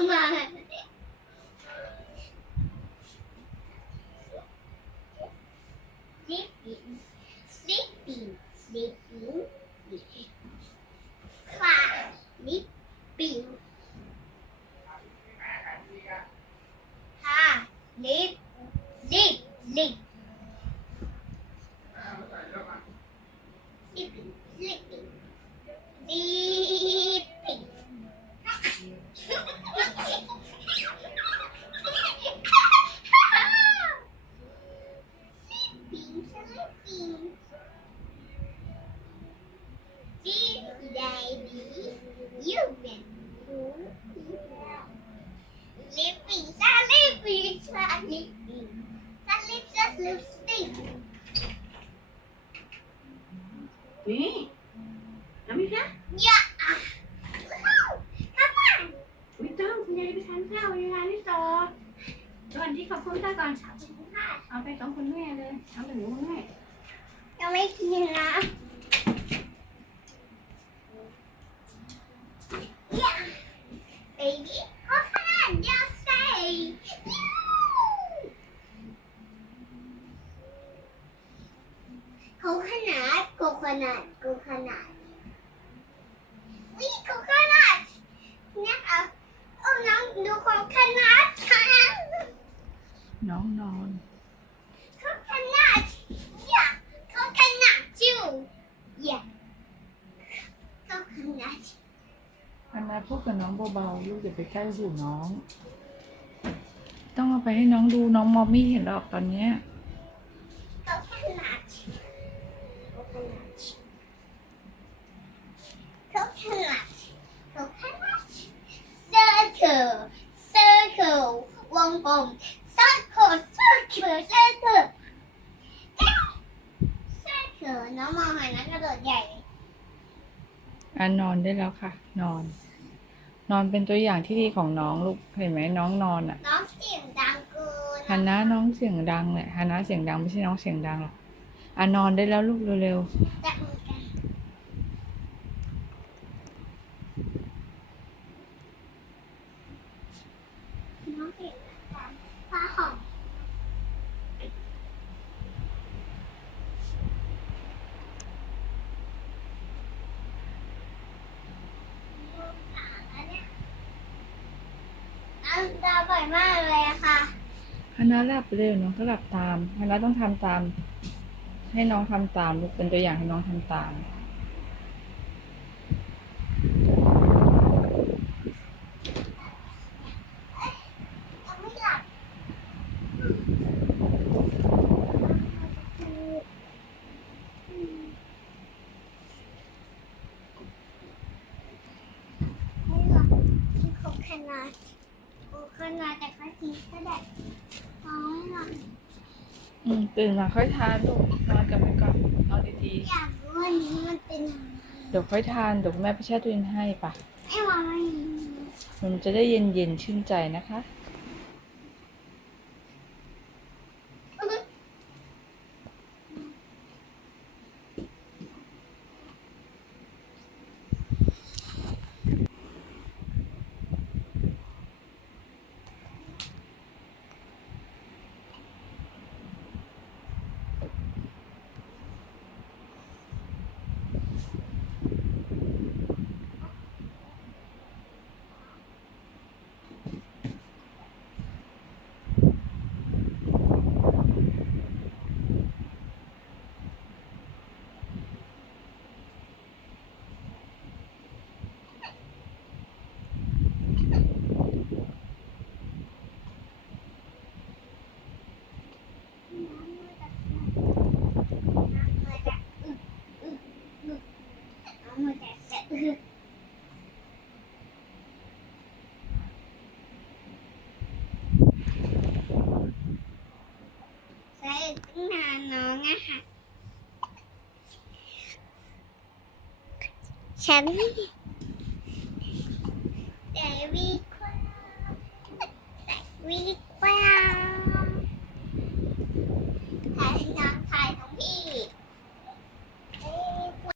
அம்மா sleeping, sleeping, sleeping, sleeping, sleeping. Ha, lip, lip. Sleeping, sleeping, sleeping. Sleeping, sleeping, sleeping, sleeping. นี่ น้ำมีคะ Yeah. Come on. ไม่ต้องคุณยายไปทานข้าวเวลานี่ต่อสวัสดีขอบคุณตาก่อน เอาไปสองคุณแม่เลย เอาไปหนูคุณแม่ ยังไม่กินนะ Yeah. Baby, come on, just say. Coconut, coconut, coconut. We coconut. เนี่ยค่ะเอาน้องดู coconut ค่ะน้องนอน coconut. Yeah, coconut too. Yeah. Coconut. อันนาพูดกับน้องเบาๆลูกอย่าไปใกล้หูน้อง ต้องเอาไปให้น้องดูน้องมอมไม่เห็นหรอกตอนเนี้ย Circle น้องมองหานักกระโดดใหญ่อันนอนได้แล้วค่ะ นอน นอนเป็นตัวอย่างที่ดีของน้องลูกเห็นไหมน้องนอนอะน้องเสียงดังเกินฮันนะน้องเสียงดังแหละฮันนะเสียงดังไม่ใช่น้องเสียงดังหรอกอันนอนได้แล้วลูกเร็วจะเหมือนกันน้องเสียงดังฟ้าหอม น้ำตาบ่อยมากเลยอะค่ะๆฮันนะหลับเร็วน้องก็หลับตามฮันนะต้องทำตาม ให้น้องทำตามลูกเป็นตัวอย่างให้น้องทำตาม ยังไม่หลับไม่หลับกินโคกขนาดโคกขนาดแต่ก็กินก็ได้น้องหลับอืมตื่นมาค่อยทานลูกนอนกันไปก่อนนอนดีอยากรู้วันนี้มันเป็นยังไงๆเดี๋ยวค่อยทานเดี๋ยวคุณแม่ไปแช่ตู้เย็นให้ปะให้มาไม่ มันจะได้เย็นๆชื่นใจนะคะ người sẽ ưa sẽ tính là nó ngã hạt để vì